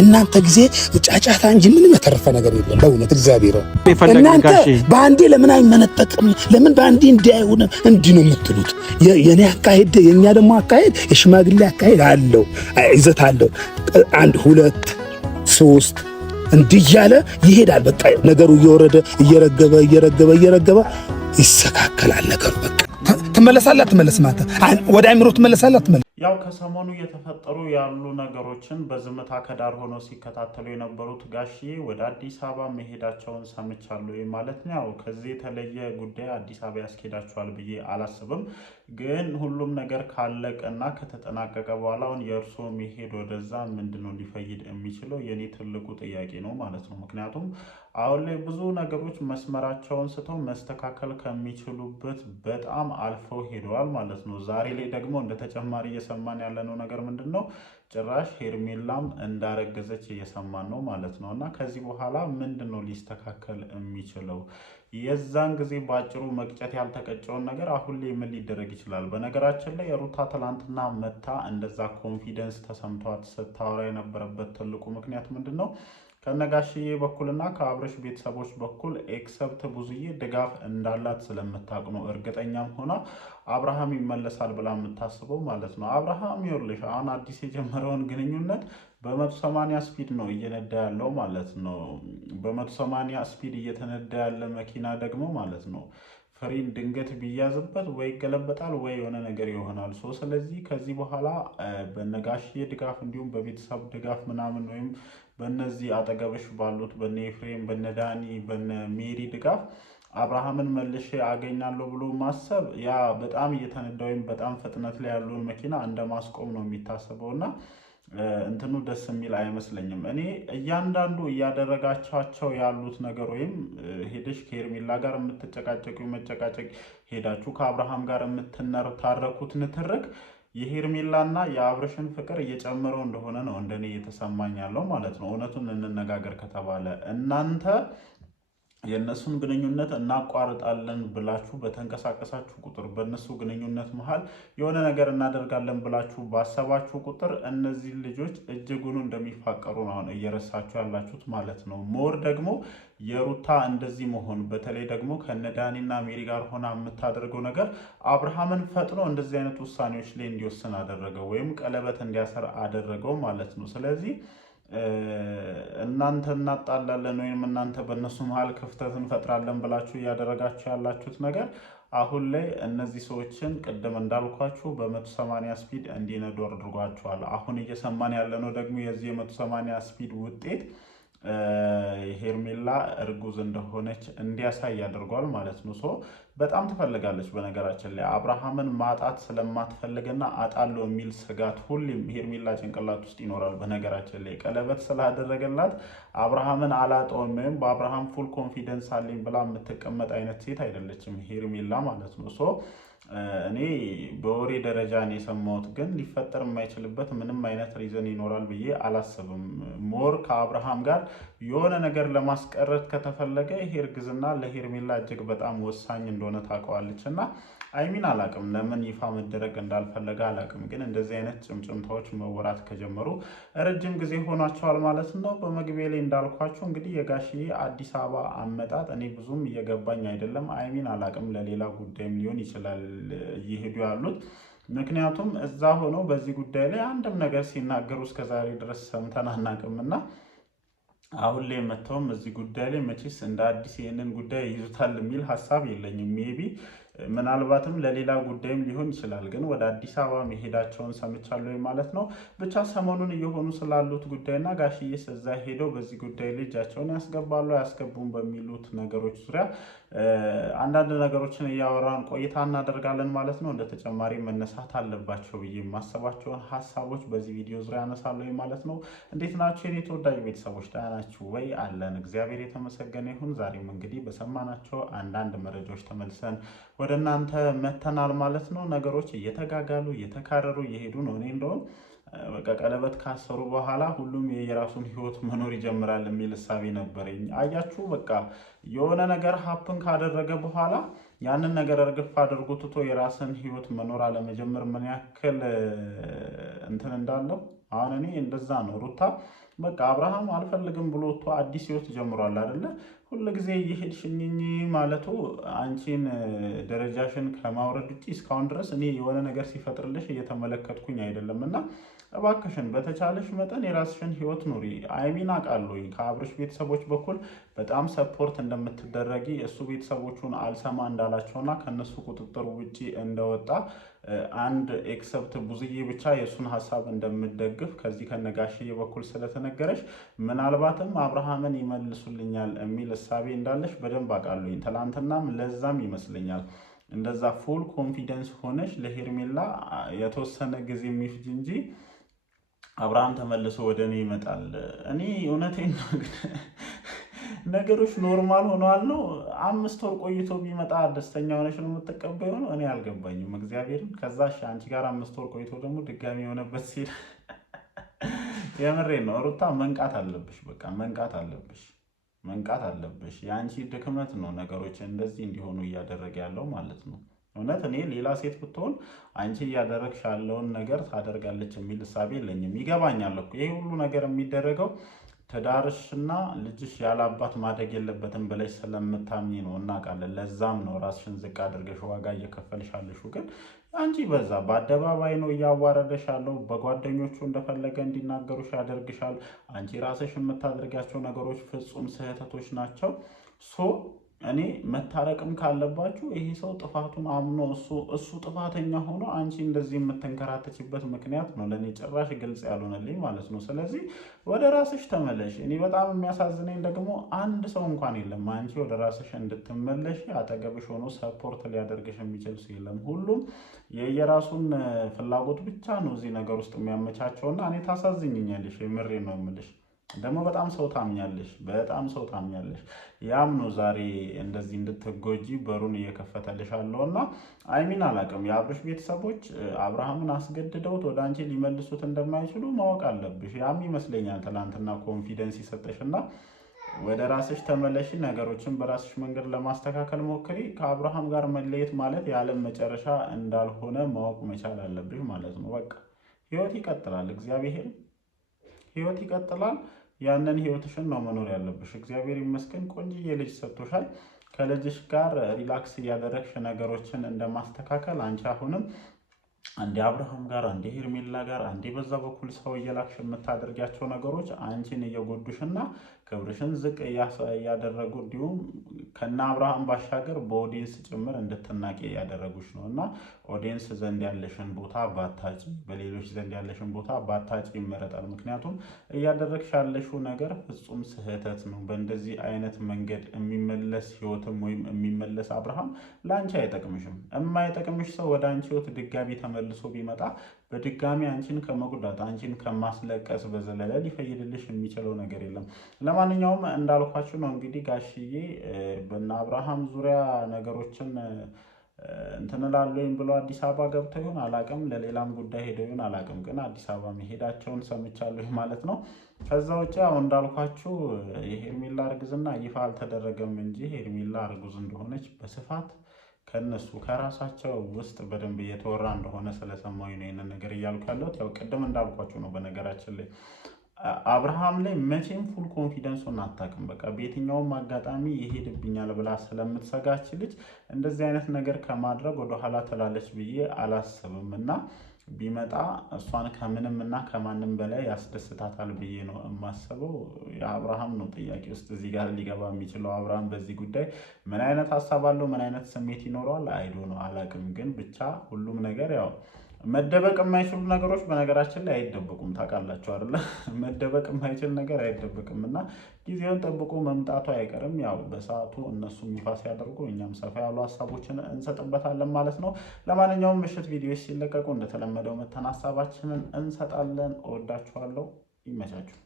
እናንተ ጊዜ ጫጫታ እንጂ ምንም የተረፈ ነገር የለም። በእውነት እግዚአብሔር እናንተ በአንዴ ለምን አይመነጠቅም? ለምን በአንዴ እንዲያዩን እንዲህ ነው የምትሉት? የኔ አካሄድ የኛ ደግሞ አካሄድ የሽማግሌ አካሄድ አለው፣ ይዘት አለው። 1 2 3 እንዲህ እያለ ይሄዳል። በቃ ነገሩ እየወረደ እየረገበ ይሰካከላል ነገሩ። በቃ ትመለሳለህ አትመለስም? አንተ ወደ አይምሮ ትመለሳለህ አትመለስም? ያው ከሰሞኑ እየተፈጠሩ ያሉ ነገሮችን በዝምታ ከዳር ሆነው ሲከታተሉ የነበሩት ጋሽዬ ወደ አዲስ አበባ መሄዳቸውን ሰምቻለሁ ማለት ነው። ያው ከዚህ የተለየ ጉዳይ አዲስ አበባ ያስኬዳቸዋል ብዬ አላስብም። ግን ሁሉም ነገር ካለቀና ከተጠናቀቀ በኋላ አሁን የእርሶ መሄድ ወደዛ ምንድነው ሊፈይድ የሚችለው? የኔ ትልቁ ጥያቄ ነው ማለት ነው። ምክንያቱም አሁን ላይ ብዙ ነገሮች መስመራቸውን ስተው መስተካከል ከሚችሉበት በጣም አልፈው ሄደዋል ማለት ነው። ዛሬ ላይ ደግሞ እንደ ተጨማሪ እየሰማን ያለነው ነገር ምንድነው? ጭራሽ ሄርሜላም እንዳረገዘች እየሰማን ነው ማለት ነው። እና ከዚህ በኋላ ምንድነው ሊስተካከል የሚችለው? የዛን ጊዜ ባጭሩ መቅጨት ያልተቀጨውን ነገር አሁን ላይ ምን ሊደረግ ይችላል? በነገራችን ላይ ሩታ ትላንትና መታ እንደዛ ኮንፊደንስ ተሰምቷት ስታወራ የነበረበት ትልቁ ምክንያት ምንድነው? ከነጋሽዬ በኩልና ከአብረሽ ቤተሰቦች በኩል ኤክሰፕት ብዙዬ ድጋፍ እንዳላት ስለምታውቅ ነው። እርግጠኛም ሆና አብርሃም ይመለሳል ብላ የምታስበው ማለት ነው። አብርሃም ይኸውልሽ አሁን አዲስ የጀመረውን ግንኙነት በ180 ስፒድ ነው እየነዳ ያለው ማለት ነው። በ180 ስፒድ እየተነዳ ያለ መኪና ደግሞ ማለት ነው ፍሬን ድንገት ቢያዝበት ወይ ይገለበጣል ወይ የሆነ ነገር ይሆናል። ስለዚህ ከዚህ በኋላ በነጋሽዬ ድጋፍ እንዲሁም በቤተሰብ ድጋፍ ምናምን ወይም በእነዚህ አጠገብሽ ባሉት በነ ኤፍሬም በነ ዳኒ በነ ሜሪ ድጋፍ አብርሃምን መልሼ አገኛለሁ ብሎ ማሰብ ያ በጣም እየተነዳ ወይም በጣም ፍጥነት ላይ ያለውን መኪና እንደማስቆም ነው የሚታሰበውና እንትኑ ደስ የሚል አይመስለኝም። እኔ እያንዳንዱ እያደረጋቻቸው ያሉት ነገር ወይም ሄደሽ ከሄርሜላ ጋር የምትጨቃጨቁ መጨቃጨቅ ሄዳችሁ ከአብርሃም ጋር የምትታረኩት ንትርክ የሄርሜላና የአብርሽን ፍቅር እየጨመረው እንደሆነ ነው እንደኔ እየተሰማኝ ያለው ማለት ነው። እውነቱን እንነጋገር ከተባለ እናንተ የእነሱን ግንኙነት እናቋርጣለን ብላችሁ በተንቀሳቀሳችሁ ቁጥር በእነሱ ግንኙነት መሃል የሆነ ነገር እናደርጋለን ብላችሁ ባሰባችሁ ቁጥር እነዚህ ልጆች እጅጉኑ እንደሚፋቀሩ ነው እየረሳችሁ ያላችሁት ማለት ነው። ሞር ደግሞ የሩታ እንደዚህ መሆን በተለይ ደግሞ ከነዳኒና ሜሪ ጋር ሆና የምታደርገው ነገር አብርሃምን ፈጥኖ እንደዚህ አይነት ውሳኔዎች ላይ እንዲወስን አደረገው ወይም ቀለበት እንዲያሰር አደረገው ማለት ነው። ስለዚህ እናንተ እናጣላለን ወይም እናንተ በእነሱ መሃል ክፍተት እንፈጥራለን ብላችሁ እያደረጋችሁ ያላችሁት ነገር አሁን ላይ እነዚህ ሰዎችን ቅድም እንዳልኳችሁ በ180 ስፒድ እንዲነዱ አድርጓቸዋል። አሁን እየሰማን ያለነው ደግሞ የዚህ የ180 ስፒድ ውጤት ሄርሜላ እርጉዝ እንደሆነች እንዲያሳይ ያደርጓል ማለት ነው። በጣም ትፈልጋለች። በነገራችን ላይ አብርሃምን ማጣት ስለማትፈልግና አጣለው የሚል ስጋት ሁሌም ሄርሜላ ጭንቅላት ውስጥ ይኖራል። በነገራችን ላይ ቀለበት ስላደረገላት አብርሃምን አላጣውም ወይም በአብርሃም ፉል ኮንፊደንስ አለኝ ብላ የምትቀመጥ አይነት ሴት አይደለችም ሄርሜላ ማለት ነው። እኔ በወሬ ደረጃ ነው የሰማሁት፣ ግን ሊፈጠር የማይችልበት ምንም አይነት ሪዝን ይኖራል ብዬ አላስብም። ሞር ከአብርሃም ጋር የሆነ ነገር ለማስቀረት ከተፈለገ ይሄ እርግዝና ለሄርሜላ እጅግ በጣም ወሳኝ እንደሆነ ታውቀዋለች እና አይሚን አላቅም ለምን ይፋ መደረግ እንዳልፈለገ አላቅም። ግን እንደዚህ አይነት ጭምጭምታዎች መወራት ከጀመሩ ረጅም ጊዜ ሆኗቸዋል ማለት ነው። በመግቢያ ላይ እንዳልኳችሁ እንግዲህ የጋሽዬ አዲስ አበባ አመጣጥ እኔ ብዙም እየገባኝ አይደለም። አይሚን አላቅም ለሌላ ጉዳይም ሊሆን ይችላል እየሄዱ ያሉት። ምክንያቱም እዛ ሆነው በዚህ ጉዳይ ላይ አንድም ነገር ሲናገሩ እስከዛሬ ድረስ ሰምተን አናቅምና አሁን ላይ መተውም እዚህ ጉዳይ ላይ መቼስ እንደ አዲስ ይህንን ጉዳይ ይዙታል የሚል ሀሳብ የለኝም። ሜቢ ምናልባትም ለሌላ ጉዳይም ሊሆን ይችላል። ግን ወደ አዲስ አበባ መሄዳቸውን ሰምቻለሁ ማለት ነው። ብቻ ሰሞኑን እየሆኑ ስላሉት ጉዳይና ጋሽዬስ እዛ ሄደው በዚህ ጉዳይ ልጃቸውን ያስገባሉ አያስገቡም በሚሉት ነገሮች ዙሪያ አንዳንድ ነገሮችን እያወራን ቆይታ እናደርጋለን ማለት ነው። እንደ ተጨማሪ መነሳት አለባቸው ብዬ የማሰባቸውን ሀሳቦች በዚህ ቪዲዮ ዙሪያ አነሳለሁ ማለት ነው። እንዴት ናችሁ የኔ ተወዳጅ ቤተሰቦች? ደህና ናችሁ ወይ? አለን እግዚአብሔር የተመሰገነ ይሁን። ዛሬም እንግዲህ በሰማናቸው አንዳንድ መረጃዎች ተመልሰን ወደ እናንተ መተናል ማለት ነው። ነገሮች እየተጋጋሉ እየተካረሩ እየሄዱ ነው። እኔ እንደውም በቃ ቀለበት ካሰሩ በኋላ ሁሉም የራሱን ህይወት መኖር ይጀምራል የሚል እሳቤ ነበረኝ። አያችሁ በቃ የሆነ ነገር ሀፕን ካደረገ በኋላ ያንን ነገር እርግፍ አድርጎ ትቶ የራስን ህይወት መኖር አለመጀመር ምን ያክል እንትን እንዳለው አሁን እኔ እንደዛ ነው። ሩታ በቃ አብርሃም አልፈልግም ብሎ ወጥቶ አዲስ ህይወት ጀምሯል አይደለ? ሁሉ ጊዜ እየሄድሽኝ ማለቱ አንቺን ደረጃሽን ከማውረድ ውጭ እስካሁን ድረስ እኔ የሆነ ነገር ሲፈጥርልሽ እየተመለከትኩኝ አይደለም። እና እባክሽን በተቻለሽ መጠን የራስሽን ህይወት ኑሪ። አይሚን አውቃለሁ ከአብርሽ ቤተሰቦች በኩል በጣም ሰፖርት እንደምትደረጊ እሱ ቤተሰቦቹን አልሰማ እንዳላቸውና ከነሱ ቁጥጥር ውጪ እንደወጣ አንድ ኤክሰፕት ብዙዬ ብቻ የእሱን ሀሳብ እንደምደግፍ ከዚህ ከነጋሽዬ በኩል ስለተነገረሽ ምናልባትም አብርሃምን ይመልሱልኛል የሚል እሳቤ እንዳለሽ በደንብ አውቃለሁ። ትላንትናም ለዛም ይመስለኛል እንደዛ ፉል ኮንፊደንስ ሆነሽ ለሄርሜላ የተወሰነ ጊዜ የሚፍጅ እንጂ አብርሃም ተመልሶ ወደ እኔ ይመጣል። እኔ እውነቴን ነው ነገሮች ኖርማል ሆነዋል ነው። 5 ወር ቆይቶ ቢመጣ ደስተኛ ሆነሽ ነው የምትቀበዩ ነው? እኔ አልገባኝም እግዚአብሔርን። ከዛ አንቺ ጋር 5 ወር ቆይቶ ደግሞ ድጋሚ የሆነበት ሲል የምሬን ነው። ሩታ መንቃት አለብሽ፣ በቃ መንቃት አለብሽ፣ መንቃት አለብሽ። የአንቺ ድክመት ነው ነገሮች እንደዚህ እንዲሆኑ እያደረገ ያለው ማለት ነው። እውነት እኔ ሌላ ሴት ብትሆን አንቺ እያደረግሽ ያለውን ነገር ታደርጋለች የሚል እሳቤ የለኝም። ይገባኛል እኮ ይሄ ሁሉ ነገር የሚደረገው ትዳርሽና ልጅሽ ያለ አባት ማደግ የለበትም ብለሽ ስለምታምኚ ነው፣ እናውቃለን። ለዛም ነው ራስሽን ዝቅ አድርገሽ ዋጋ እየከፈልሽ ያለሽው። ግን አንቺ በዛ በአደባባይ ነው እያዋረደሽ ያለው። በጓደኞቹ እንደፈለገ እንዲናገሩሽ ያደርግሻል። አንቺ ራስሽ የምታደርጋቸው ነገሮች ፍጹም ስህተቶች ናቸው። እኔ መታረቅም ካለባችሁ ይሄ ሰው ጥፋቱን አምኖ እሱ ጥፋተኛ ሆኖ አንቺ እንደዚህ የምትንከራተችበት ምክንያት ነው ለእኔ ጭራሽ ግልጽ ያልሆነልኝ ማለት ነው። ስለዚህ ወደ ራስሽ ተመለሽ። እኔ በጣም የሚያሳዝነኝ ደግሞ አንድ ሰው እንኳን የለም አንቺ ወደ ራስሽ እንድትመለሽ አጠገብሽ ሆኖ ሰፖርት ሊያደርግሽ የሚችል ሰው የለም። ሁሉም የየራሱን ፍላጎት ብቻ ነው እዚህ ነገር ውስጥ የሚያመቻቸውና እኔ ታሳዝኝኛለሽ። የምሬ ነው የምልሽ። ደግሞ በጣም ሰው ታምኛለሽ፣ በጣም ሰው ታምኛለሽ። ያም ነው ዛሬ እንደዚህ እንድትጎጂ በሩን እየከፈተልሽ አለውና አይሚን አላውቅም። የአብርሽ ቤተሰቦች አብርሃምን አስገድደውት ወደ አንቺ ሊመልሱት እንደማይችሉ ማወቅ አለብሽ። ያም ይመስለኛል ትናንትና ኮንፊደንስ ይሰጠሽና ወደ ራስሽ ተመለሺ፣ ነገሮችን በራስሽ መንገድ ለማስተካከል ሞክሪ። ከአብርሃም ጋር መለየት ማለት የዓለም መጨረሻ እንዳልሆነ ማወቅ መቻል አለብሽ ማለት ነው። በቃ ህይወት ይቀጥላል። እግዚአብሔር ህይወት ይቀጥላል። ያንን ህይወትሽን ነው መኖር ያለብሽ። እግዚአብሔር ይመስገን ቆንጅዬ ልጅ ሰጥቶሻል። ከልጅሽ ጋር ሪላክስ እያደረግሽ ነገሮችን እንደማስተካከል አንቺ አሁንም አንዴ አብርሃም ጋር አንዴ ሄርሜላ ጋር አንዴ በዛ በኩል ሰው እየላክሽ የምታደርጊያቸው ነገሮች አንቺን እየጎዱሽና ክብርሽን ዝቅ እያደረጉ እንዲሁም ከና አብርሃም ባሻገር በኦዲየንስ ጭምር እንድትናቂ እያደረጉሽ ነው። እና ኦዲየንስ ዘንድ ያለሽን ቦታ ባታጪ፣ በሌሎች ዘንድ ያለሽን ቦታ ባታጪ ይመረጣል። ምክንያቱም እያደረግሽ ያለሽው ነገር ፍጹም ስህተት ነው። በእንደዚህ አይነት መንገድ የሚመለስ ህይወትም ወይም የሚመለስ አብርሃም ለአንቺ አይጠቅምሽም። የማይጠቅምሽ ሰው ወደ አንቺ ህይወት ድጋሚ ተመልሶ ቢመጣ በድጋሚ አንቺን ከመጉዳት አንቺን ከማስለቀስ በዘለለ ሊፈይድልሽ የሚችለው ነገር የለም። ለማንኛውም እንዳልኳችሁ ነው እንግዲህ ጋሽዬ በእነ አብርሃም ዙሪያ ነገሮችን እንትን እላለሁኝ ብሎ አዲስ አበባ ገብተው ይሆን አላቅም፣ ለሌላም ጉዳይ ሄደው ይሆን አላቅም፣ ግን አዲስ አበባ መሄዳቸውን ሰምቻለሁ ማለት ነው። ከዛ ውጭ አሁን እንዳልኳችሁ የሄርሜላ እርግዝና ይፋ አልተደረገም እንጂ ሄርሜላ እርጉዝ እንደሆነች በስፋት ከነሱ ከራሳቸው ውስጥ በደንብ እየተወራ እንደሆነ ስለሰማሁኝ ነው ይሄንን ነገር እያልኩ ያለሁት። ያው ቅድም እንዳልኳችሁ ነው። በነገራችን ላይ አብርሃም ላይ መቼም ፉል ኮንፊደንሱን አታውቅም። በቃ በየትኛውም አጋጣሚ ይሄድብኛል ብላ ስለምትሰጋች ልጅ እንደዚህ አይነት ነገር ከማድረግ ወደኋላ ትላለች ብዬ አላስብም እና ቢመጣ እሷን ከምንም እና ከማንም በላይ ያስደስታታል ብዬ ነው የማስበው። የአብርሃም ነው ጥያቄ ውስጥ እዚህ ጋር ሊገባ የሚችለው። አብርሃም በዚህ ጉዳይ ምን አይነት ሀሳብ አለው፣ ምን አይነት ስሜት ይኖረዋል አይዶ ነው አላውቅም። ግን ብቻ ሁሉም ነገር ያው መደበቅ የማይችሉ ነገሮች በነገራችን ላይ አይደበቁም። ታውቃላችሁ አይደለ? መደበቅ የማይችል ነገር አይደበቅም እና ጊዜውን ጠብቆ መምጣቱ አይቀርም። ያው በሰዓቱ እነሱም ይፋ ሲያደርጉ እኛም ሰፋ ያሉ ሀሳቦችን እንሰጥበታለን ማለት ነው። ለማንኛውም ምሽት ቪዲዮዎች ሲለቀቁ እንደተለመደው መተን ሀሳባችንን እንሰጣለን። እወዳችኋለሁ። ይመቻችሁ።